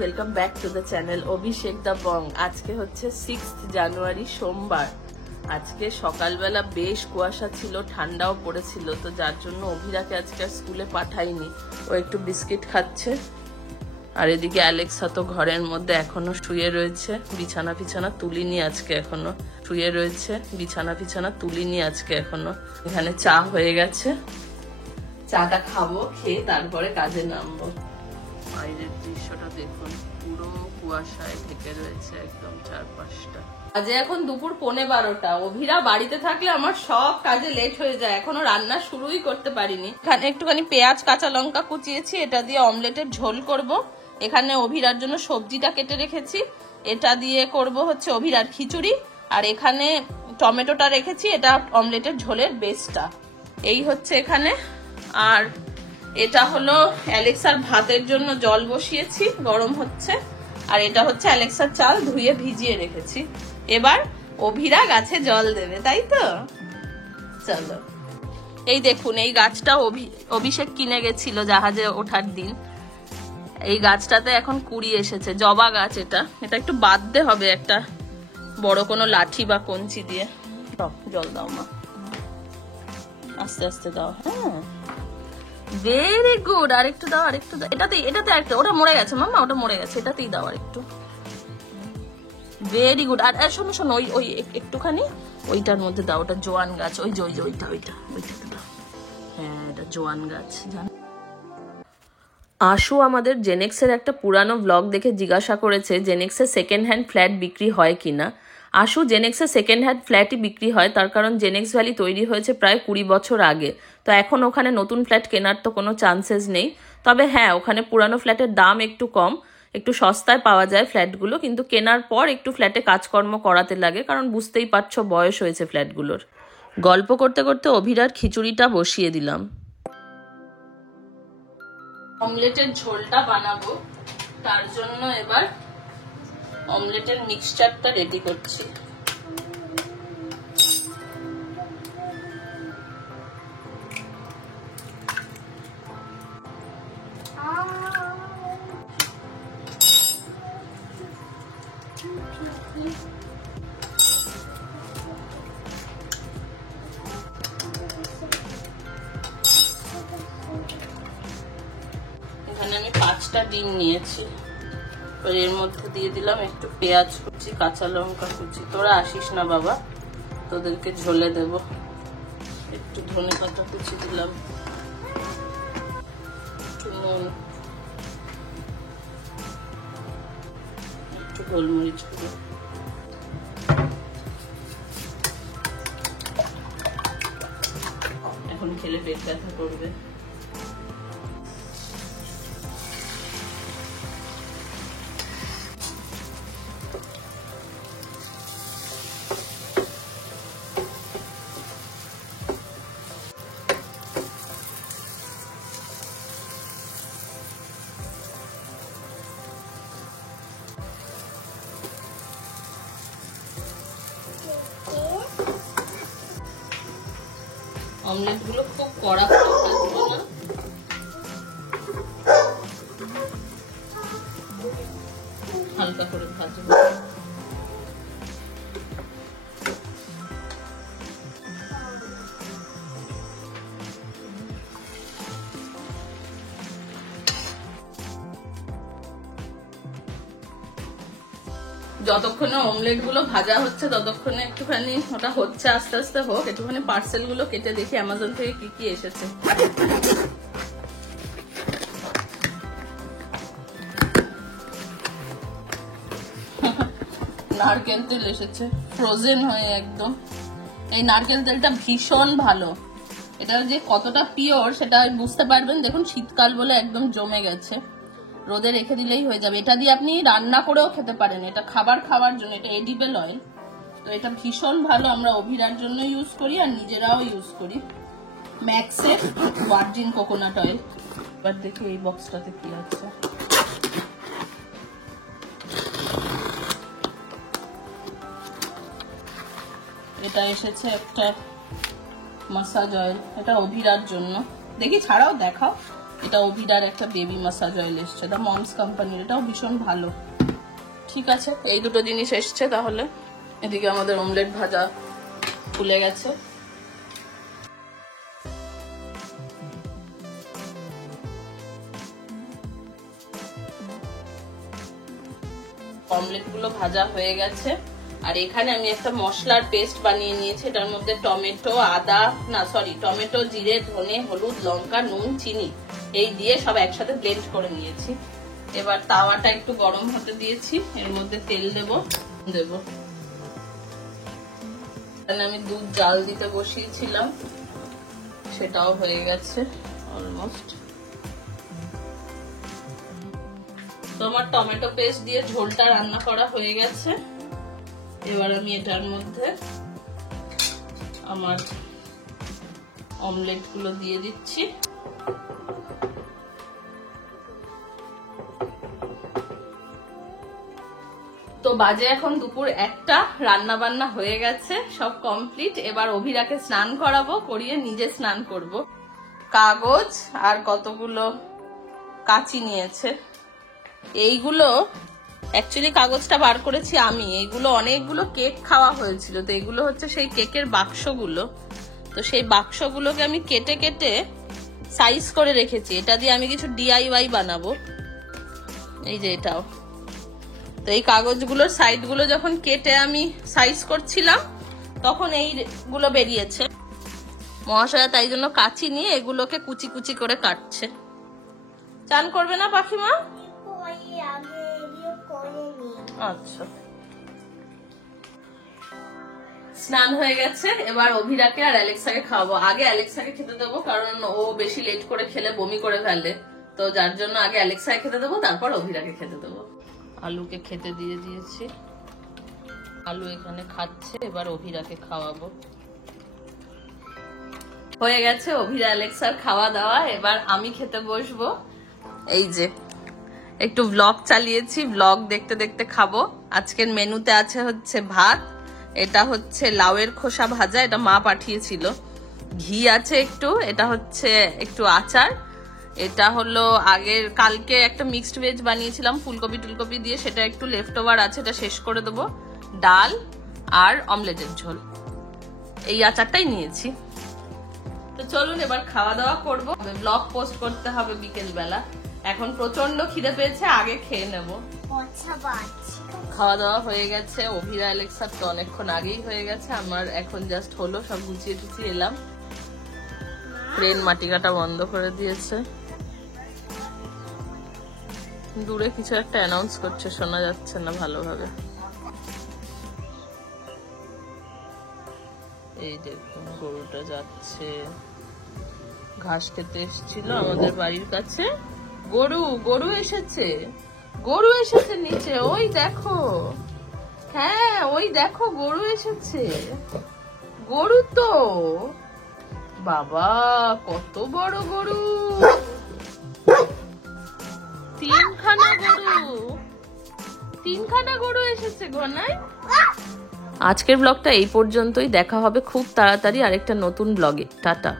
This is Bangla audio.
Welcome back to the channel Abhishek da Bong. আজকে হচ্ছে 6 জানুয়ারি সোমবার। আজকে সকালবেলা বেশ কুয়াশা ছিল, ঠান্ডাও পড়েছিল, তো যার জন্য অভিরাকে আজকে স্কুলে পাঠাইনি। ও একটু বিস্কিট খাচ্ছে, আর এদিকে অ্যালেক্সা তো ঘরের মধ্যে এখনো শুয়ে রয়েছে, বিছানা তুলিনি আজকে, এখনো শুয়ে রয়েছে, বিছানা তুলিনি আজকে এখনো। এখানে চা হয়ে গেছে, চাটা খাবো, খেয়ে তারপরে কাজে নামবো। বাইরের দৃশ্যটা দেখুন, পুরো কুয়াশায় ঢেকে রয়েছে একদম চারপাশটা। আজকে এখন দুপুর 11:15। অভিরা বাড়িতে থাকলে আমার সব কাজে লেট হয়ে যায়, এখনো রান্না শুরুই করতে পারিনি। এখানে একটুখানি পেঁয়াজ কাঁচা লঙ্কা কুচিয়েছি, এটা দিয়ে অমলেটের ঝোল করব। এখানে অভিরার জন্য সবজিটা কেটে রেখেছি, এটা দিয়ে করব হচ্ছে অভিরার খিচুড়ি। আর এখানে টমেটোটা রেখেছি, এটা অমলেটের ঝোলের বেসটা। এই হচ্ছে এখানে। আর এটা হলো অ্যালেক্সার ভাতের জন্য জল বসিয়েছি, গরম হচ্ছে। আর এটা হচ্ছে অ্যালেক্সার চাল ধুয়ে ভিজিয়ে রেখেছি। এবার অভিরা গাছে জল দেবে, তাই তো? চলো। এই দেখুন, এই গাছটা অভিষেক কিনে গেছিল জাহাজে ওঠার দিন। এই গাছটাতে এখন কুড়ি এসেছে, জবা গাছ। এটা একটু বাঁধতে হবে একটা বড় কোনো লাঠি বা কঞ্চি দিয়ে। জল দাও মা, আস্তে আস্তে দাও। হ্যাঁ, ভেরি গুড। আরেকটু দাও, আরেকটু দাও। এটাতে আরেকটু, ওটা মরে গেছে মাম্মা, ওটা মরে গেছে, এটাতেই দাও আরেকটু। Very good. আর শোনো শোনো, ওই একটুখানি ওইটার মধ্যে দাও, ওটা জোয়ান গাছ। ওইটা দাও। হ্যাঁ, এটা জোয়ান গাছ। আশু আমাদের জেনেক্সের একটা পুরানো ব্লগ দেখে জিজ্ঞাসা করেছে জেনেক্সের সেকেন্ড হ্যান্ড ফ্ল্যাট বিক্রি হয় কিনা। আশু, জেনেক্সের সেকেন্ড হ্যান্ড ফ্ল্যাটই বিক্রি হয়, তার কারণ জেনেক্স ভ্যালি তৈরি হয়েছে প্রায় 20 বছর আগে। তো এখন ওখানে নতুন ফ্ল্যাট কেনার তো কোনো চান্সেস নেই। তবে হ্যাঁ, ওখানে পুরানো ফ্ল্যাটের দাম একটু কম, একটু সস্তায় পাওয়া যায় ফ্ল্যাটগুলো, কিন্তু কেনার পর একটু ফ্ল্যাটে কাজকর্ম করাতে লাগে, কারণ বুঝতেই পারছো বয়স হয়েছে ফ্ল্যাটগুলোর। গল্প করতে করতে অভিরার খিচুড়িটা বসিয়ে দিলাম। অমলেটের ঝোলটা বানাবো, তার জন্য এবার অমলেটের মিক্সচারটা রেডি করছি। এখানে আমি 5টা ডিম নিয়েছি, এর মধ্যে দিয়ে দিলাম একটু পেঁয়াজ কুচি, কাঁচা লঙ্কা কুচি। তোরা আসিস না বাবা, তোদেরকে ঝোলে দেব। একটু ধনে পাতা কুচি দিলাম, একটু নুন, একটু গোলমরিচ গুঁড়ো। এখন খেলে পেট ব্যথা করবে। অমলেট গুলো খুব কড়া করে ভাজবো না, হালকা করে ভাজবো। যতক্ষণে অমলেট গুলো ভাজা হচ্ছে ততক্ষণে একটুখানি ওটা হচ্ছে, আস্তে আস্তে হোক। একটুখানি পার্সেল গুলো কেটে দেখি অ্যামাজন থেকে কি কি এসেছে। নারকেল তেল এসেছে, ফ্রোজেন হয়ে একদম। এই নারকেল তেলটা ভীষণ ভালো, এটা যে কতটা পিওর সেটা বুঝতে পারবেন, দেখুন শীতকাল বলে একদম জমে গেছে। রোদে রেখে দিলেই হয়ে যাবে। এটা দিয়ে আপনি রান্না করেও খেতে পারেন, এটা খাবার খাওয়ার জন্য, এটা এডিবল অয়েল। তো এটা ভীষণ ভালো, আমরা অভিরার জন্য ইউজ করি আর নিজেরাও ইউজ করি। ম্যাক্সের ভার্জিন কোকোনাট অয়েল। এবার দেখি এই বক্সটাতে কি আছে। এটা এসেছে একটা মাসাজ অয়েল, এটা অভিরার জন্য। দেখি ছাড়াও দেখাও। এটা অভিরার একটা বেবি মাসাজ অয়েল এসছে, এটা মমস কোম্পানির, এটাও ভীষণ ভালো। ঠিক আছে, এই দুটো জিনিস এসছে তাহলে। এদিকে আমাদের অমলেট ভাজা ফুলে গেছে। অমলেট গুলো ভাজা হয়ে গেছে। আর এখানে আমি একটা মশলার পেস্ট বানিয়ে নিয়েছি। এটার মধ্যে টমেটো, টমেটো, জিরে, ধনে, হলুদ, লঙ্কা, নুন, চিনি এই দিয়ে সব একসাথে ব্লেন্ড করে নিয়েছি। এবার তাওয়াটা একটু গরম হতে দিয়েছি, এর মধ্যে তেল দেব। আমি দুধ জাল দিতে বসিয়েছিলাম, সেটাও হয়ে গেছে অলমোস্ট। তো আমার টমেটো পেস্ট দিয়ে ঝোলটা রান্না করা হয়ে গেছে। এবার আমি এটার মধ্যে আমার অমলেট গুলো দিয়ে দিচ্ছি। তো বাজে এখন দুপুর 1টা, রান্না বান্না হয়ে গেছে, সব কমপ্লিট। এবার অভিরাকে স্নান করাবো, করিয়ে নিজে স্নান করব। কাগজ আর কতগুলো কাঁচি নিয়েছে। এইগুলো অ্যাকচুয়ালি কাগজটা বার করেছি আমি। এইগুলো অনেকগুলো কেক খাওয়া হয়েছিল, তো এগুলো হচ্ছে সেই কেকের বাক্সগুলো। তো সেই বাক্সগুলোকে আমি কেটে কেটে সাইজ করে রেখেছি। এটা দিয়ে আমি কিছু DIY বানাবো। এই যে এটাও। তো এই কাগজগুলোর সাইডগুলো যখন কেটে আমি সাইজ করছিলাম তখন এইগুলো বেরিয়েছে। মহাশয়া তাই জন্য কাঁচি নিয়ে এগুলোকে কুচি কুচি করে কাটছে। চান করবে না পাখিমা? আচ্ছা, স্নান হয়ে গেছে। এবার অভিরাকে আর অ্যালেক্সাকে খাওয়াবো। আগে অ্যালেক্সাকে খেতে দেবো, কারণ ও বেশি লেট করে খেলে বমি করে ফেলে। তো যার জন্য আগে অ্যালেক্সাকে খেতে দেবো, তারপর অভিরাকে খেতে দেবো। আলুকে খেতে দিয়ে দিয়েছি, আলু এখানে খাচ্ছে। এবার অভিরাকে খাওয়াবো। হয়ে গেছে অভিরা অ্যালেক্সার খাওয়া দাওয়া। এবার আমি খেতে বসবো। এই যে একটু ব্লগ চালিয়েছি, ব্লগ দেখতে দেখতে খাবো। আজকের মেনুতে আছে হচ্ছে ভাত, এটা হচ্ছে লাউয়ের খোসা ভাজা, এটা মা পাঠিয়েছিল। ঘি আছে একটু, এটা হচ্ছে একটু আচার। এটা হলো কালকে একটা মিক্সড ভেজ বানিয়েছিলাম ফুলকপি টুলকপি দিয়ে, সেটা একটু লেফট ওভার আছে, এটা শেষ করে দেবো। ডাল আর অমলেটের ঝোল, এই আচারটাই নিয়েছি। তো চলুন এবার খাওয়া দাওয়া করবো। ব্লগ পোস্ট করতে হবে বিকেল বেলা। এখন প্রচন্ড খিদে পেয়েছে, আগে খেয়ে নেব। খাওয়া দাওয়া হয়ে গেছে। অভিরা অ্যালেক্সার তো অনেকক্ষণ আগেই হয়ে গেছে, আমার এখন জাস্ট হলো। সব গুছিয়ে টুছিয়ে এলাম। ট্রেন মাটি কাটা বন্ধ করে দিয়েছে। দূরে কিছু একটা অ্যানাউন্স করছে, শোনা যাচ্ছে না ভালোভাবে। এই দেখুন গরুটা যাচ্ছে, ঘাস খেতে এসেছিল আমাদের বাড়ির কাছে। গরু এসেছে, নিচে। ওই দেখো, হ্যাঁ ওই দেখো গরু এসেছে। গরু তো বাবা, কত বড় গরু! 3খানা গরু এসেছে গনাই। আজকের ব্লগটা এই পর্যন্তই। দেখা হবে খুব তাড়াতাড়ি আরেকটা নতুন ব্লগে। টাটা।